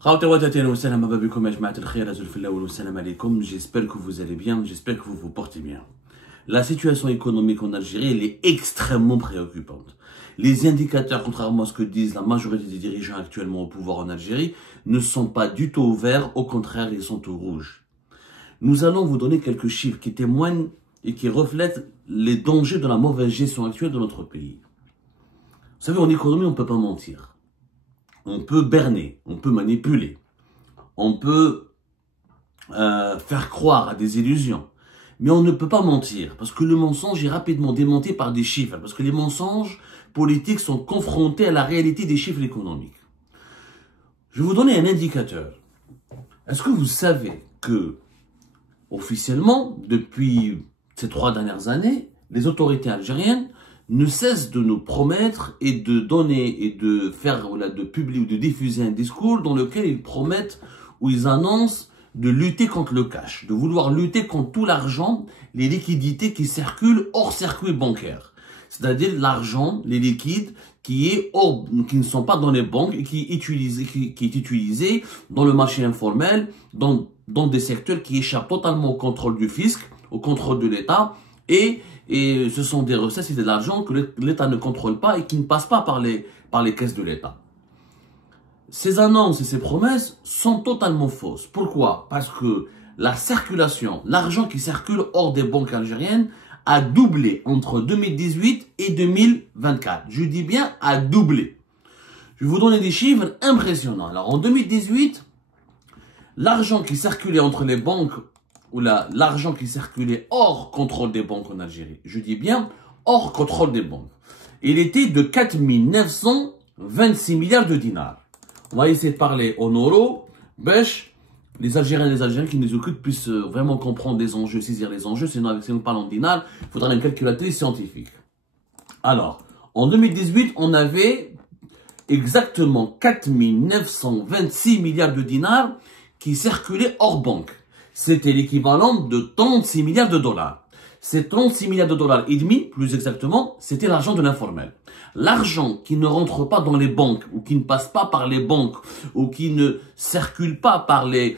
J'espère que vous allez bien, j'espère que vous vous portez bien. La situation économique en Algérie, elle est extrêmement préoccupante. Les indicateurs, contrairement à ce que disent la majorité des dirigeants actuellement au pouvoir en Algérie, ne sont pas du tout au vert, au contraire, ils sont au rouge. Nous allons vous donner quelques chiffres qui témoignent et qui reflètent les dangers de la mauvaise gestion actuelle de notre pays. Vous savez, en économie, on ne peut pas mentir. On peut berner, on peut manipuler, on peut faire croire à des illusions. Mais on ne peut pas mentir, parce que le mensonge est rapidement démenti par des chiffres, parce que les mensonges politiques sont confrontés à la réalité des chiffres économiques. Je vais vous donner un indicateur. Est-ce que vous savez que, officiellement, depuis ces 3 dernières années, les autorités algériennes ne cessent de nous promettre et de donner et de faire, de publier ou de diffuser un discours dans lequel ils promettent ou ils annoncent de lutter contre le cash, de vouloir lutter contre tout l'argent, les liquidités qui circulent hors circuit bancaire. C'est-à-dire l'argent, les liquides qui ne sont pas dans les banques et qui est utilisé dans le marché informel, dans des secteurs qui échappent totalement au contrôle du fisc, au contrôle de l'État, et ce sont des recettes, c'est de l'argent que l'État ne contrôle pas et qui ne passe pas par les caisses de l'État. Ces annonces et ces promesses sont totalement fausses. Pourquoi? Parce que la circulation, l'argent qui circule hors des banques algériennes a doublé entre 2018 et 2024. Je dis bien a doublé. Je vais vous donner des chiffres impressionnants. Alors en 2018, l'argent qui circulait entre les banques, ou l'argent qui circulait hors contrôle des banques en Algérie, je dis bien hors contrôle des banques, il était de 4 926 milliards de dinars. On va essayer de parler en euros, les Algériens et les Algériens qui nous occupent puissent vraiment comprendre les enjeux, saisir les enjeux. Sinon, si nous parlons en dinars, il faudra une calculatrice scientifique. Alors, en 2018, on avait exactement 4 926 milliards de dinars qui circulaient hors banque. C'était l'équivalent de 36 milliards de dollars. Ces 36 milliards de dollars et demi, plus exactement, c'était l'argent de l'informel. L'argent qui ne rentre pas dans les banques, ou qui ne passe pas par les banques, ou qui ne circule pas par qui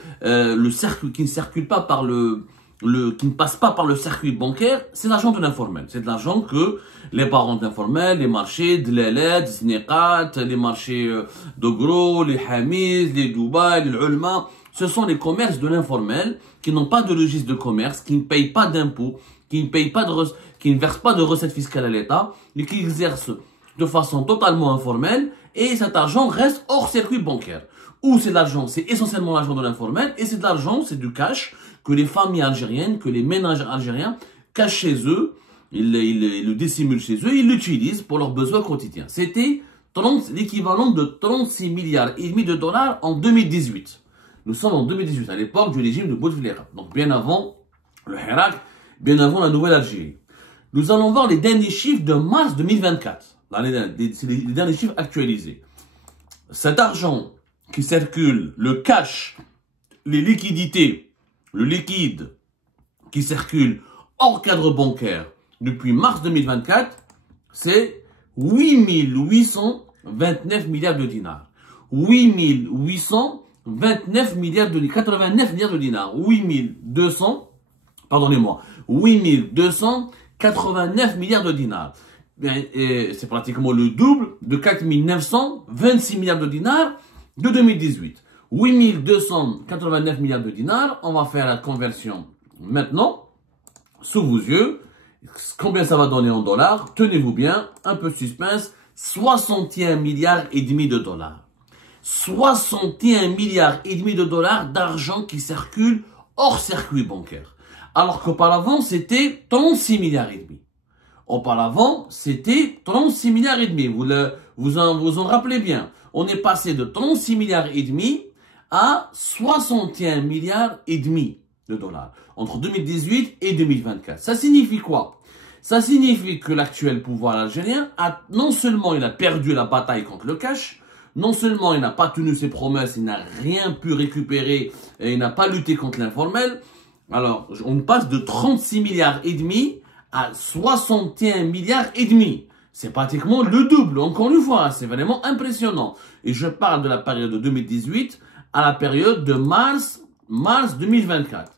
ne passe pas par le circuit bancaire, c'est l'argent de l'informel. C'est de l'argent que les parents d'informel, les marchés de l'Eled, Zneqat, les marchés de gros, les Hamis, les Dubaï, les Ulma, ce sont les commerces de l'informel qui n'ont pas de registre de commerce, qui ne payent pas d'impôts, qui ne versent pas de recettes fiscales à l'État, et qui exercent de façon totalement informelle, et cet argent reste hors circuit bancaire. Où c'est de l'argent, c'est essentiellement l'argent de l'informel, et c'est de l'argent, c'est du cash que les familles algériennes, que les ménages algériens cachent chez eux, ils le dissimulent chez eux, ils l'utilisent pour leurs besoins quotidiens. C'était l'équivalent de 36 milliards et demi de dollars en 2018. Nous sommes en 2018, à l'époque du régime de Bouteflika, donc bien avant le Hirak, bien avant la nouvelle Algérie. Nous allons voir les derniers chiffres de mars 2024. C'est les derniers chiffres actualisés. Cet argent qui circule, le cash, les liquidités, le liquide qui circule hors cadre bancaire depuis mars 2024, c'est 8 829 milliards de dinars. 8 829 milliards de dinars, 89 milliards de dinars. 8289 milliards de dinars. C'est pratiquement le double de 4 926 milliards de dinars de 2018. 8 289 milliards de dinars, on va faire la conversion maintenant, sous vos yeux. Combien ça va donner en dollars? Tenez-vous bien, un peu de suspense, 61 milliards et demi de dollars. 61 milliards et demi de dollars d'argent qui circule hors circuit bancaire. Alors qu'auparavant, c'était 36 milliards et demi. Auparavant, c'était 36 milliards et demi. Vous en rappelez bien. On est passé de 36 milliards et demi à 61 milliards et demi de dollars entre 2018 et 2024. Ça signifie quoi? Ça signifie que l'actuel pouvoir algérien non seulement il a perdu la bataille contre le cash, non seulement il n'a pas tenu ses promesses, il n'a rien pu récupérer et il n'a pas lutté contre l'informel. Alors, on passe de 36 milliards et demi à 61 milliards et demi. C'est pratiquement le double, encore une fois, c'est vraiment impressionnant. Et je parle de la période de 2018 à la période de mars 2024.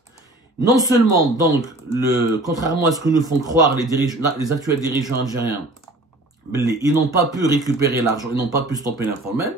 Non seulement, donc, contrairement à ce que nous font croire les actuels dirigeants algériens, ils n'ont pas pu récupérer l'argent, ils n'ont pas pu stopper l'informel,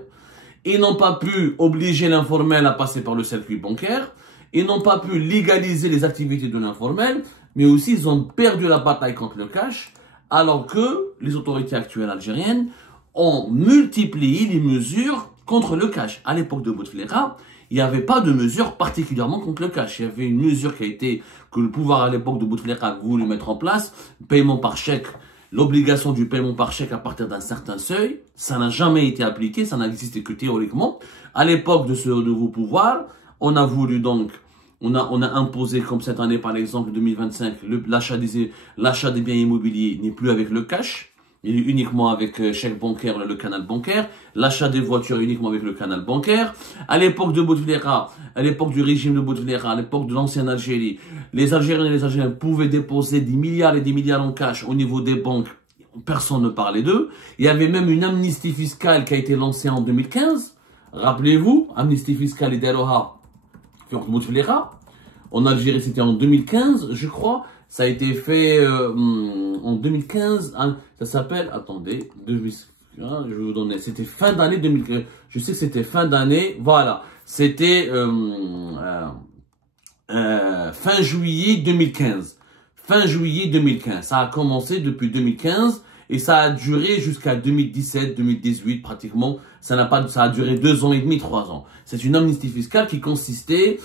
ils n'ont pas pu obliger l'informel à passer par le circuit bancaire, ils n'ont pas pu légaliser les activités de l'informel, mais aussi ils ont perdu la bataille contre le cash, alors que les autorités actuelles algériennes ont multiplié les mesures contre le cash. À l'époque de Bouteflika, il n'y avait pas de mesure particulièrement contre le cash. Il y avait une mesure que le pouvoir à l'époque de Bouteflika a voulu mettre en place, paiement par chèque, l'obligation du paiement par chèque à partir d'un certain seuil. Ça n'a jamais été appliqué, ça n'existait que théoriquement. À l'époque de ce nouveau pouvoir, on a voulu donc, on a imposé comme cette année par exemple 2025, l'achat des biens immobiliers n'est plus avec le cash. Il est uniquement avec chèque bancaire, le canal bancaire. L'achat des voitures uniquement avec le canal bancaire. À l'époque de Bouteflika, à l'époque du régime de Bouteflika, à l'époque de l'ancienne Algérie, les Algériens et les Algériens pouvaient déposer des milliards et des milliards en cash au niveau des banques. Personne ne parlait d'eux. Il y avait même une amnistie fiscale qui a été lancée en 2015. Rappelez-vous, amnistie fiscale et d'Aroha, Bouteflika. En Algérie, c'était en 2015, je crois. Ça a été fait en 2015, hein, ça s'appelle, attendez, je vais vous donner, c'était fin d'année 2015, je sais que c'était fin d'année, voilà, c'était fin juillet 2015, ça a commencé depuis 2015 et ça a duré jusqu'à 2017, 2018 pratiquement, ça a duré 2 ans et demi, 3 ans. C'est une amnistie fiscale qui consistait,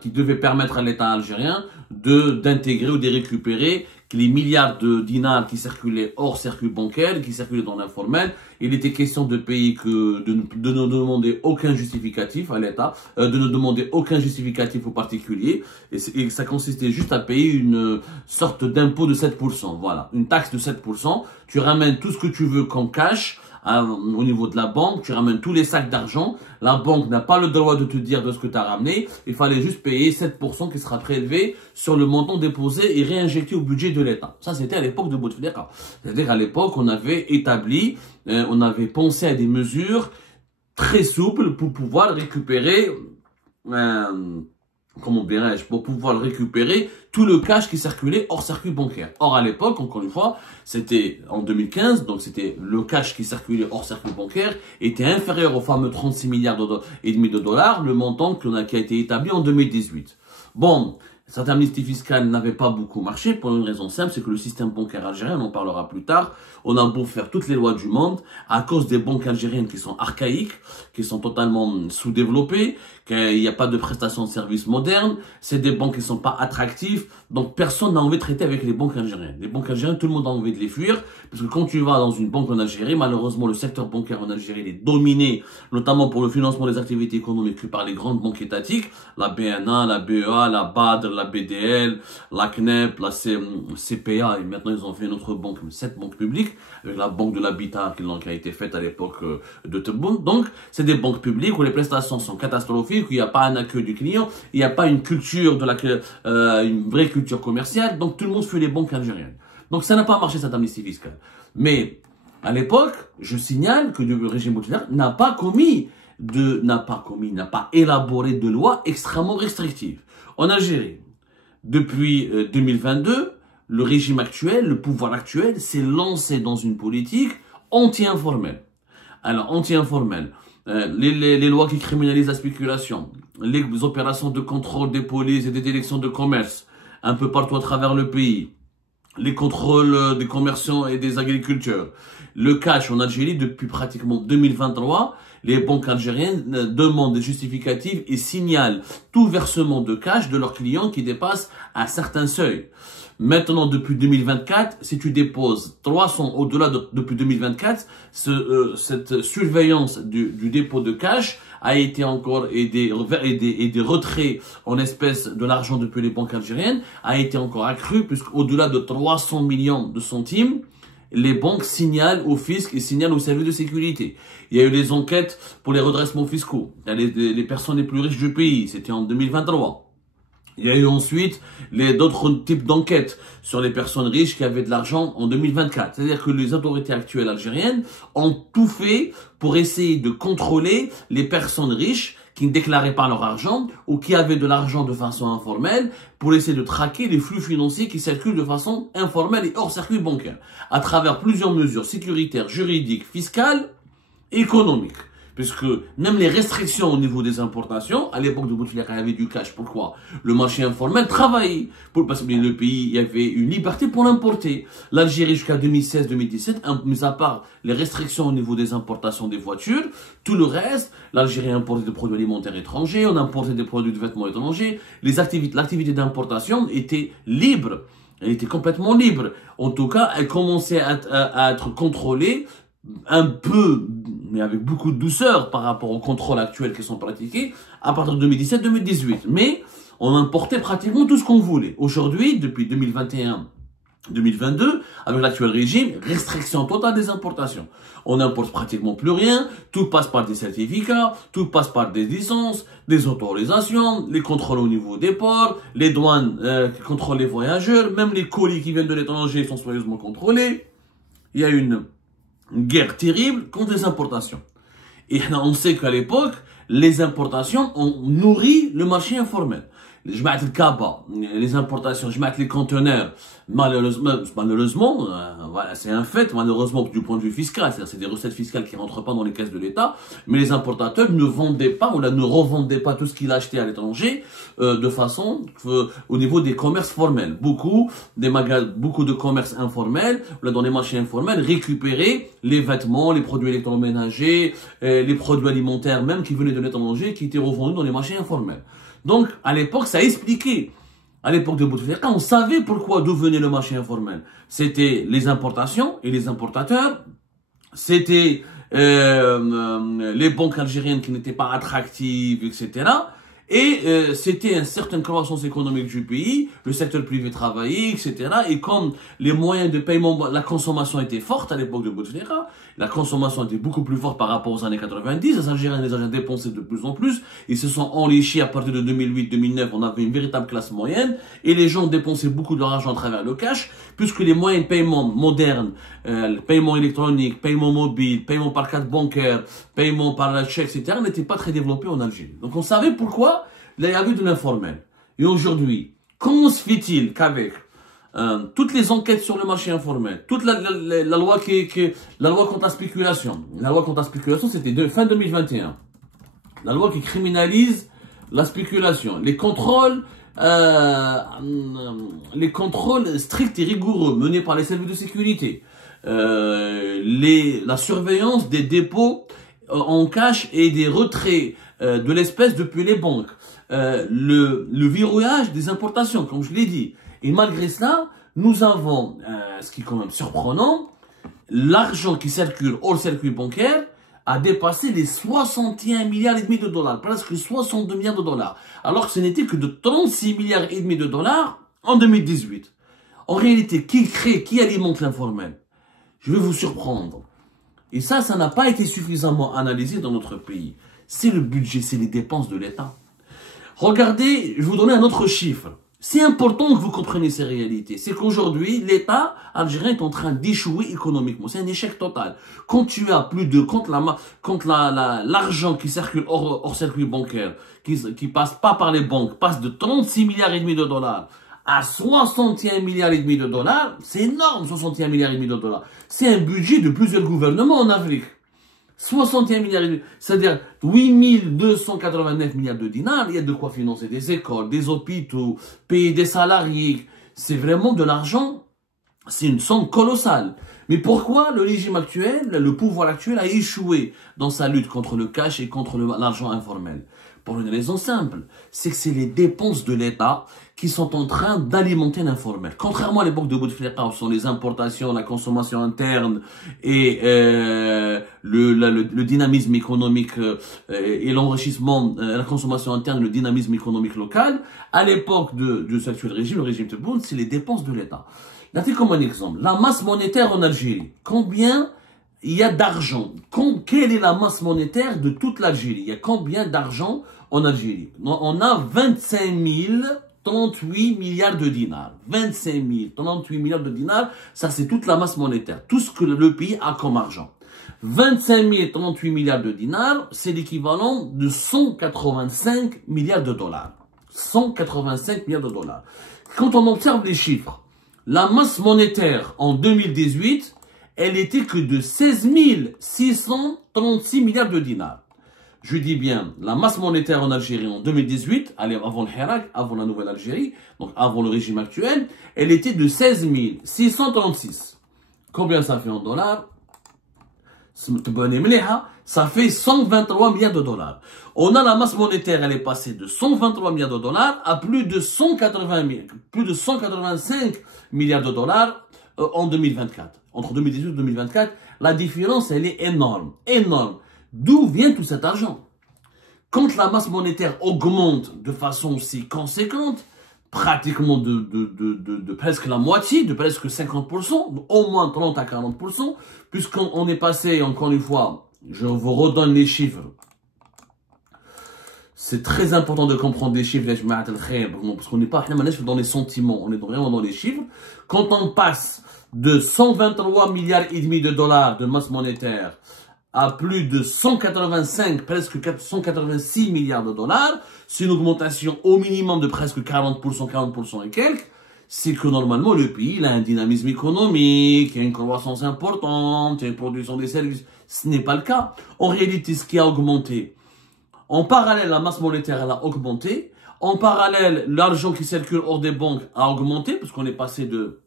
qui devait permettre à l'État algérien d'intégrer ou de récupérer les milliards de dinars qui circulaient hors circuit bancaire, qui circulaient dans l'informel. Il était question de payer de ne demander aucun justificatif à l'État, de ne demander aucun justificatif aux particuliers. Et ça consistait juste à payer une sorte d'impôt de 7%. Voilà, une taxe de 7%. Tu ramènes tout ce que tu veux comme cash, au niveau de la banque, tu ramènes tous les sacs d'argent, la banque n'a pas le droit de te dire de ce que tu as ramené, il fallait juste payer 7% qui sera prélevé sur le montant déposé et réinjecté au budget de l'État. Ça, c'était à l'époque de Bouteflika. C'est-à-dire à l'époque, on avait établi, on avait pensé à des mesures très souples pour pouvoir récupérer, comment dirais-je, pour pouvoir récupérer tout le cash qui circulait hors circuit bancaire. Or, à l'époque, encore une fois, c'était en 2015, donc c'était le cash qui circulait hors circuit bancaire était inférieur aux fameux 36 milliards et demi de dollars, le montant qui a été établi en 2018. Bon, cette amnistie fiscale n'avait pas beaucoup marché pour une raison simple, c'est que le système bancaire algérien, on en parlera plus tard, on a beau faire toutes les lois du monde, à cause des banques algériennes qui sont archaïques, qui sont totalement sous-développées, qu'il n'y a pas de prestations de services modernes, c'est des banques qui sont pas attractives, donc personne n'a envie de traiter avec les banques algériennes. Les banques algériennes, tout le monde a envie de les fuir, parce que quand tu vas dans une banque en Algérie, malheureusement le secteur bancaire en Algérie il est dominé, notamment pour le financement des activités économiques par les grandes banques étatiques, la BNA, la BEA, la BADR, la BDL, la CNEP, la CPA, et maintenant ils ont fait une autre banque, 7 banques publiques, avec la banque de l'habitat qui a été faite à l'époque de Tebboune. Donc, c'est des banques publiques où les prestations sont catastrophiques, où il n'y a pas un accueil du client, il n'y a pas une culture une vraie culture commerciale, donc tout le monde fuit les banques algériennes. Donc, ça n'a pas marché cette amnistie fiscale. Mais, à l'époque, je signale que le régime Bouteflika n'a pas élaboré de loi extrêmement restrictive. En Algérie, depuis 2022, le régime actuel, le pouvoir actuel s'est lancé dans une politique anti-informelle. Alors, anti-informelle, les lois qui criminalisent la spéculation, les opérations de contrôle des polices et des directions de commerce, un peu partout à travers le pays, les contrôles des commerçants et des agriculteurs, le cash en Algérie depuis pratiquement 2023, les banques algériennes demandent des justificatifs et signalent tout versement de cash de leurs clients qui dépasse un certain seuil. Maintenant, depuis 2024, si tu déposes 300 au-delà depuis 2024, cette surveillance du dépôt de cash a été encore et des retraits en espèces de l'argent depuis les banques algériennes a été encore accru puisqu'au-delà de 300 millions de centimes, les banques signalent au fisc et signalent au service de sécurité. Il y a eu des enquêtes pour les redressements fiscaux. Les personnes les plus riches du pays, c'était en 2023. Il y a eu ensuite d'autres types d'enquêtes sur les personnes riches qui avaient de l'argent en 2024. C'est-à-dire que les autorités actuelles algériennes ont tout fait pour essayer de contrôler les personnes riches qui ne déclaraient pas leur argent ou qui avaient de l'argent de façon informelle pour essayer de traquer les flux financiers qui circulent de façon informelle et hors circuit bancaire à travers plusieurs mesures sécuritaires, juridiques, fiscales et économiques. Puisque même les restrictions au niveau des importations, à l'époque de Bouteflika, il y avait du cash. Pourquoi? Le marché informel travaillait. Parce que le pays, il y avait une liberté pour l'importer. L'Algérie, jusqu'à 2016-2017, mis à part les restrictions au niveau des importations des voitures, tout le reste, l'Algérie importait des produits alimentaires étrangers, on importait des produits de vêtements étrangers. L'activité d'importation était libre. Elle était complètement libre. En tout cas, elle commençait à être contrôlée un peu, mais avec beaucoup de douceur par rapport aux contrôles actuels qui sont pratiqués à partir de 2017-2018. Mais on importait pratiquement tout ce qu'on voulait. Aujourd'hui, depuis 2021-2022, avec l'actuel régime, restriction totale des importations. On n'importe pratiquement plus rien, tout passe par des certificats, tout passe par des licences, des autorisations, les contrôles au niveau des ports, les douanes qui contrôlent les voyageurs, même les colis qui viennent de l'étranger sont soigneusement contrôlés. Il y a une guerre terrible contre les importations. Et on sait qu'à l'époque, les importations ont nourri le marché informel. Je mets le cabas, les importations, je mets les conteneurs. Malheureusement, voilà, c'est un fait, malheureusement du point de vue fiscal, c'est-à-dire c'est des recettes fiscales qui rentrent pas dans les caisses de l'État, mais les importateurs ne vendaient pas ou là ne revendaient pas tout ce qu'ils achetaient à l'étranger de façon au niveau des commerces formels. Beaucoup de commerces informels, là dans les marchés informels, récupéraient les vêtements, les produits électroménagers, les produits alimentaires même qui venaient de l'étranger, qui étaient revendus dans les marchés informels. Donc, à l'époque, ça expliquait. À l'époque de Bouteflika, on savait pourquoi d'où venait le marché informel. C'était les importations et les importateurs. C'était les banques algériennes qui n'étaient pas attractives, etc. Et c'était une certaine croissance économique du pays, le secteur privé travaillait, etc. Et comme les moyens de paiement, la consommation était forte à l'époque de Bouteflika, la consommation était beaucoup plus forte par rapport aux années 90, les Algériens les Algériens dépensaient de plus en plus, ils se sont enrichis à partir de 2008-2009, on avait une véritable classe moyenne, et les gens dépensaient beaucoup de leur argent à travers le cash, puisque les moyens de paiement modernes, paiement électronique, paiement mobile, paiement par carte bancaire, paiement par la chèque, etc., n'étaient pas très développés en Algérie. Donc on savait pourquoi il y avait de l'informel. Et aujourd'hui, comment se fait-il qu'avec toutes les enquêtes sur le marché informel, toute la loi la loi contre la spéculation c'était fin 2021, la loi qui criminalise la spéculation, les contrôles stricts et rigoureux menés par les services de sécurité, la surveillance des dépôts en cash et des retraits de l'espèce depuis les banques, le verrouillage des importations, comme je l'ai dit. Et malgré cela, nous avons, ce qui est quand même surprenant, l'argent qui circule hors circuit bancaire a dépassé les 61 milliards et demi de dollars, presque 62 milliards de dollars, alors que ce n'était que de 36 milliards et demi de dollars en 2018. En réalité, qui alimente l'informel? Je vais vous surprendre. Et ça n'a pas été suffisamment analysé dans notre pays. C'est le budget, c'est les dépenses de l'État. Regardez, je vais vous donner un autre chiffre. C'est important que vous compreniez ces réalités. C'est qu'aujourd'hui, l'État algérien est en train d'échouer économiquement. C'est un échec total. Quand tu as quand l'argent qui circule hors circuit bancaire, qui passe pas par les banques, passe de 36 milliards et demi de dollars à 61 milliards et demi de dollars, c'est énorme, 61 milliards et demi de dollars. C'est un budget de plusieurs gouvernements en Afrique. 61 milliards, c'est-à-dire 8289 milliards de dinars, il y a de quoi financer des écoles, des hôpitaux, payer des salariés. C'est vraiment de l'argent, c'est une somme colossale. Mais pourquoi le régime actuel, le pouvoir actuel a échoué dans sa lutte contre le cash et contre l'argent informel? Pour une raison simple, c'est que c'est les dépenses de l'État qui sont en train d'alimenter l'informel. Contrairement à l'époque de Bouteflika, où sont les importations, la consommation interne et le dynamisme économique et l'enrichissement, la consommation interne, le dynamisme économique local, à l'époque de ce actuel régime, le régime Tebboune, c'est les dépenses de l'État. Là, c'est comme un exemple. La masse monétaire en Algérie. Combien il y a d'argent? Quelle est la masse monétaire de toute l'Algérie? Il y a combien d'argent en Algérie? On a 25 38 milliards de dinars. 25 000, 38 milliards de dinars, ça c'est toute la masse monétaire, tout ce que le pays a comme argent. 25 000, 38 milliards de dinars, c'est l'équivalent de 185 milliards de dollars. 185 milliards de dollars. Quand on observe les chiffres, la masse monétaire en 2018, elle était que de 16 636 milliards de dinars. Je dis bien, la masse monétaire en Algérie en 2018, avant le Hirak, avant la nouvelle Algérie, donc avant le régime actuel, elle était de 16 636. Combien ça fait en dollars? Ça fait 123 milliards de dollars. On a la masse monétaire, elle est passée de 123 milliards de dollars à plus de 185 milliards de dollars en 2024. Entre 2018 et 2024, la différence, elle est énorme, énorme. D'où vient tout cet argent? Quand la masse monétaire augmente de façon aussi conséquente, pratiquement de presque la moitié, de presque 50%, au moins 30 à 40%, puisqu'on est passé, encore une fois, je vous redonne les chiffres. C'est très important de comprendre les chiffres, parce qu'on n'est pas dans les sentiments, on est vraiment dans les chiffres. Quand on passe de 123 milliards et demi de dollars de masse monétaire à plus de 185, presque 186 milliards de dollars, c'est une augmentation au minimum de presque 40%, 40% et quelques. C'est que normalement, le pays il a un dynamisme économique, il y a une croissance importante, il y a une production des services. Ce n'est pas le cas. En réalité, ce qui a augmenté, en parallèle, la masse monétaire elle a augmenté. En parallèle, l'argent qui circule hors des banques a augmenté, parce qu'on est passé de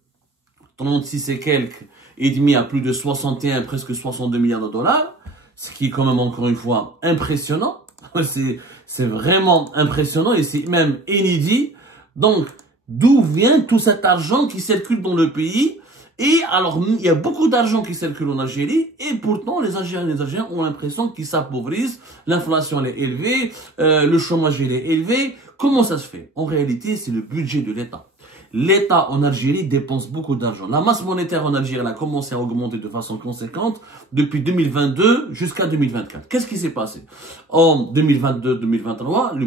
36 et quelques et demi à plus de 61, presque 62 milliards de dollars. Ce qui est quand même, encore une fois, impressionnant. C'est vraiment impressionnant et c'est même inédit. Donc, d'où vient tout cet argent qui circule dans le pays? Et alors, il y a beaucoup d'argent qui circule en Algérie et pourtant, les Algériens ont l'impression qu'ils s'appauvrissent. L'inflation est élevée, le chômage est élevé. Comment ça se fait? En réalité, c'est le budget de l'État. L'État en Algérie dépense beaucoup d'argent. La masse monétaire en Algérie elle a commencé à augmenter de façon conséquente depuis 2022 jusqu'à 2024. Qu'est-ce qui s'est passé? En 2022-2023,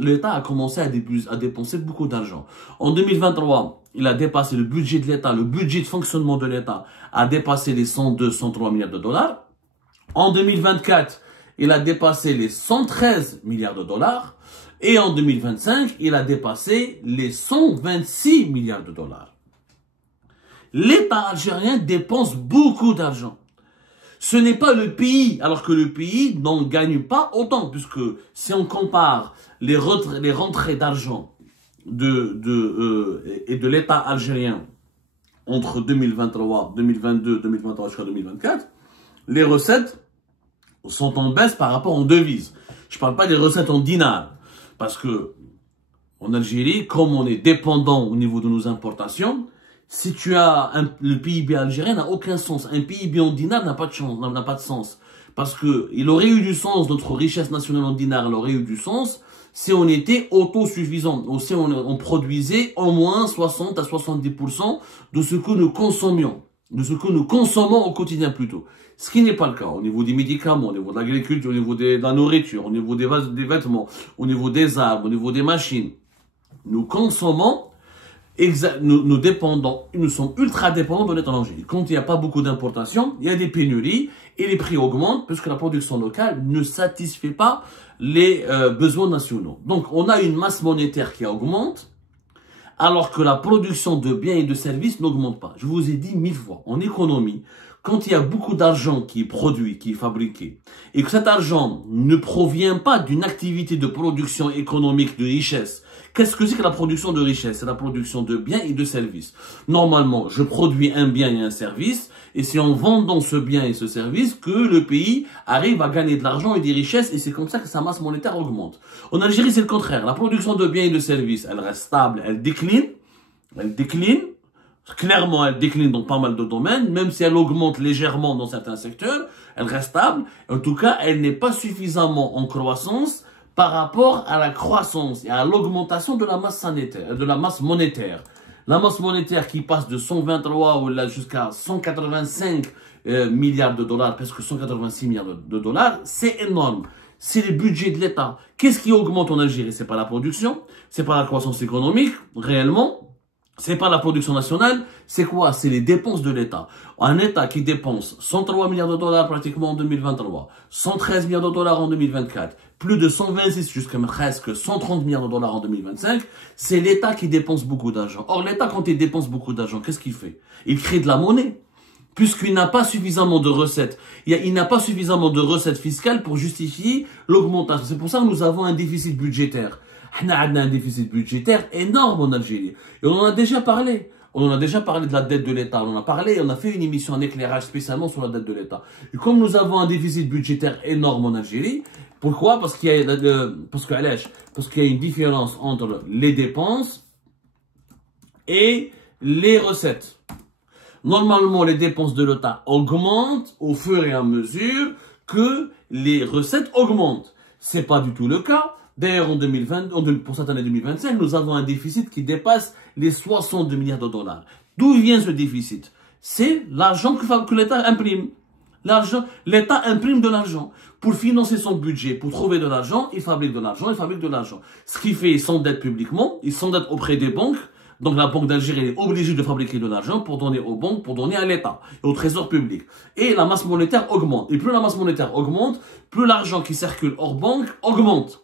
l'État a commencé à dépenser beaucoup d'argent. En 2023, il a dépassé le budget de l'État, le budget de fonctionnement de l'État a dépassé les 102-103 milliards de dollars. En 2024, il a dépassé les 113 milliards de dollars. Et en 2025, il a dépassé les 126 milliards de dollars. L'État algérien dépense beaucoup d'argent. Ce n'est pas le pays, alors que le pays n'en gagne pas autant, puisque si on compare les rentrées d'argent de l'État algérien entre 2022, 2023 jusqu'à 2024, les recettes sont en baisse par rapport aux devises. Je ne parle pas des recettes en dinars. Parce que, en Algérie, comme on est dépendant au niveau de nos importations, si tu as le PIB algérien n'a aucun sens. Un PIB en dinars n'a pas de chance, n'a pas de sens. Parce que, il aurait eu du sens, notre richesse nationale en dinars, elle aurait eu du sens, si on était autosuffisant. Ou si on produisait au moins 60 à 70% de ce que nous consommions. De ce que nous consommons au quotidien plutôt. Ce qui n'est pas le cas au niveau des médicaments, au niveau de l'agriculture, au niveau de la nourriture, au niveau des vêtements, au niveau des arbres, au niveau des machines. Nous consommons, nous dépendons, nous sommes ultra dépendants de l'étranger. Quand il n'y a pas beaucoup d'importations, il y a des pénuries et les prix augmentent puisque la production locale ne satisfait pas les besoins nationaux. Donc on a une masse monétaire qui augmente, alors que la production de biens et de services n'augmente pas. Je vous ai dit 1000 fois, en économie, quand il y a beaucoup d'argent qui est produit, qui est fabriqué, et que cet argent ne provient pas d'une activité de production économique de richesse, qu'est-ce que c'est que la production de richesse? C'est la production de biens et de services. Normalement, je produis un bien et un service, et c'est en vendant ce bien et ce service que le pays arrive à gagner de l'argent et des richesses, et c'est comme ça que sa masse monétaire augmente. En Algérie, c'est le contraire. La production de biens et de services, elle reste stable, elle décline. Clairement, elle décline dans pas mal de domaines, même si elle augmente légèrement dans certains secteurs, elle reste stable. En tout cas, elle n'est pas suffisamment en croissance par rapport à la croissance et à l'augmentation de la masse sanitaire, de la masse monétaire. La masse monétaire qui passe de 123 ou là jusqu'à 185 milliards de dollars, presque 186 milliards de dollars, c'est énorme. c'est les budgets de l'État. Qu'est-ce qui augmente en Algérie? C'est pas la production, c'est pas la croissance économique, réellement. C'est pas la production nationale, c'est quoi? C'est les dépenses de l'État. Un État qui dépense 103 milliards de dollars pratiquement en 2023, 113 milliards de dollars en 2024, plus de 126 jusqu'à presque 130 milliards de dollars en 2025, c'est l'État qui dépense beaucoup d'argent. Or, l'État, quand il dépense beaucoup d'argent, qu'est-ce qu'il fait? Il crée de la monnaie. Puisqu'il n'a pas suffisamment de recettes. Il n'a pas suffisamment de recettes fiscales pour justifier l'augmentation. C'est pour ça que nous avons un déficit budgétaire. On a un déficit budgétaire énorme en Algérie. Et on en a déjà parlé. On en a déjà parlé de la dette de l'État. On en a parlé, on a fait une émission en éclairage spécialement sur la dette de l'État. Et comme nous avons un déficit budgétaire énorme en Algérie, pourquoi? Parce qu'il y a une différence entre les dépenses et les recettes. Normalement, les dépenses de l'État augmentent au fur et à mesure que les recettes augmentent. C'est pas du tout le cas. D'ailleurs, pour cette année 2025, nous avons un déficit qui dépasse les 62 milliards de dollars. D'où vient ce déficit? C'est l'argent que l'État imprime. L'État imprime de l'argent. Pour financer son budget, pour trouver de l'argent, il fabrique de l'argent, Ce qui fait, il s'endette publiquement, il s'endette auprès des banques. Donc la Banque d'Algérie est obligée de fabriquer de l'argent pour donner aux banques, pour donner à l'État et au trésor public. Et la masse monétaire augmente. Et plus la masse monétaire augmente, plus l'argent qui circule hors banque augmente.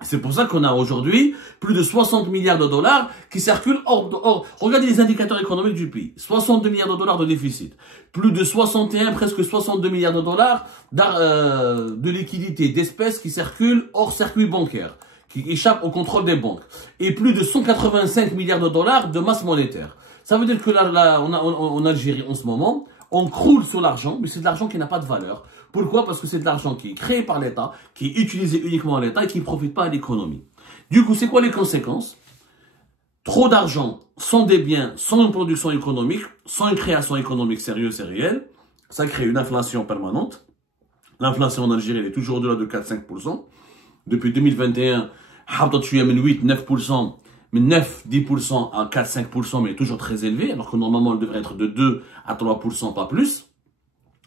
C'est pour ça qu'on a aujourd'hui plus de 60 milliards de dollars qui circulent hors. Regardez les indicateurs économiques du pays. 62 milliards de dollars de déficit. Plus de 61, presque 62 milliards de dollars de liquidités, d'espèces qui circulent hors circuit bancaire, qui échappent au contrôle des banques. Et plus de 185 milliards de dollars de masse monétaire. Ça veut dire que en Algérie, en ce moment, on croule sur l'argent, mais c'est de l'argent qui n'a pas de valeur. Pourquoi? Parce que c'est de l'argent qui est créé par l'État, qui est utilisé uniquement à l'État et qui ne profite pas à l'économie. Du coup, c'est quoi les conséquences? Trop d'argent sans des biens, sans une production économique, sans une création économique sérieuse et réelle, ça crée une inflation permanente. L'inflation en Algérie elle est toujours au-delà de 4-5%. Depuis 2021, 8-9%, mais 9-10% à 4-5%, mais toujours très élevé, alors que normalement elle devrait être de 2 à 3%, pas plus.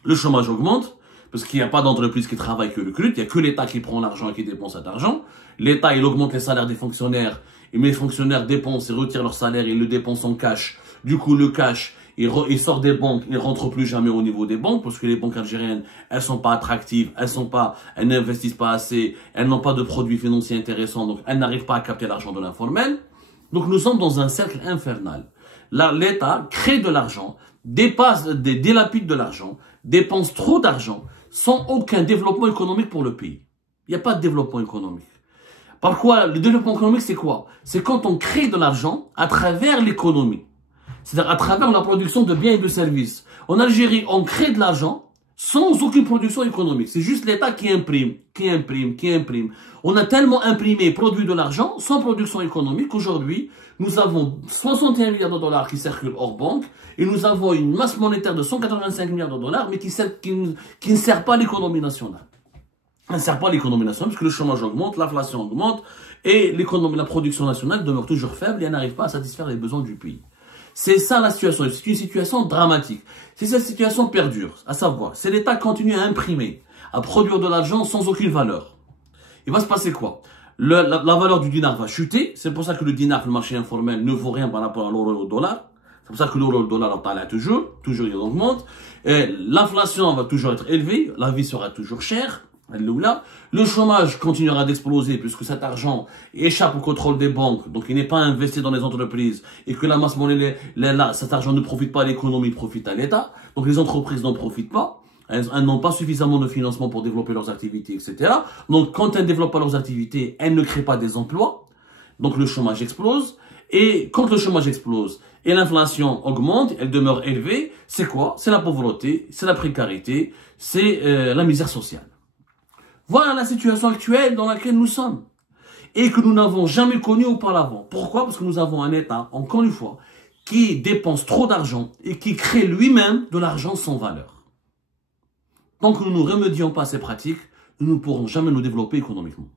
Le chômage augmente, parce qu'il n'y a pas d'entreprise qui travaille que recrute, il n'y a que l'État qui prend l'argent et qui dépense cet argent. L'État, il augmente les salaires des fonctionnaires, mais les fonctionnaires dépensent et retirent leur salaire, ils le dépensent en cash. Du coup, le cash, il sort des banques, il rentre plus jamais au niveau des banques, parce que les banques algériennes, elles sont pas attractives, elles n'investissent pas assez, elles n'ont pas de produits financiers intéressants, donc elles n'arrivent pas à capter l'argent de l'informel. Donc nous sommes dans un cercle infernal. Là, l'État crée de l'argent, délapide de l'argent, dépense trop d'argent, sans aucun développement économique pour le pays. Il n'y a pas de développement économique. Pourquoi? Le développement économique, c'est quoi? C'est quand on crée de l'argent à travers l'économie. C'est-à-dire à travers la production de biens et de services. En Algérie, on crée de l'argent sans aucune production économique. C'est juste l'État qui imprime. On a tellement imprimé et produit de l'argent sans production économique qu'aujourd'hui, nous avons 61 milliards de dollars qui circulent hors banque et nous avons une masse monétaire de 185 milliards de dollars mais qui ne sert pas l'économie nationale. Elle ne sert pas l'économie nationale parce que le chômage augmente, l'inflation augmente et la production nationale demeure toujours faible et elle n'arrive pas à satisfaire les besoins du pays. C'est ça la situation. C'est une situation dramatique. Si cette situation perdure, à savoir, si l'État continue à imprimer, à produire de l'argent sans aucune valeur, il va se passer quoi? La valeur du dinar va chuter. C'est pour ça que le dinar, le marché informel, ne vaut rien par rapport à l'euro et au dollar. C'est pour ça que l'euro et le dollar, toujours il augmente. L'inflation va toujours être élevée. La vie sera toujours chère. Le chômage continuera d'exploser puisque cet argent échappe au contrôle des banques, donc il n'est pas investi dans les entreprises et que la masse monétaire, cet argent ne profite pas à l'économie, profite à l'État. Donc les entreprises n'en profitent pas, elles n'ont pas suffisamment de financement pour développer leurs activités, etc. Donc quand elles ne développent pas leurs activités, elles ne créent pas des emplois, donc le chômage explose. Et quand le chômage explose et l'inflation augmente, elle demeure élevée, c'est quoi? C'est la pauvreté, c'est la précarité, c'est la misère sociale. Voilà la situation actuelle dans laquelle nous sommes et que nous n'avons jamais connue auparavant. Pourquoi? Parce que nous avons un État, encore une fois, qui dépense trop d'argent et qui crée lui-même de l'argent sans valeur. Tant que nous ne remédions pas à ces pratiques, nous ne pourrons jamais nous développer économiquement.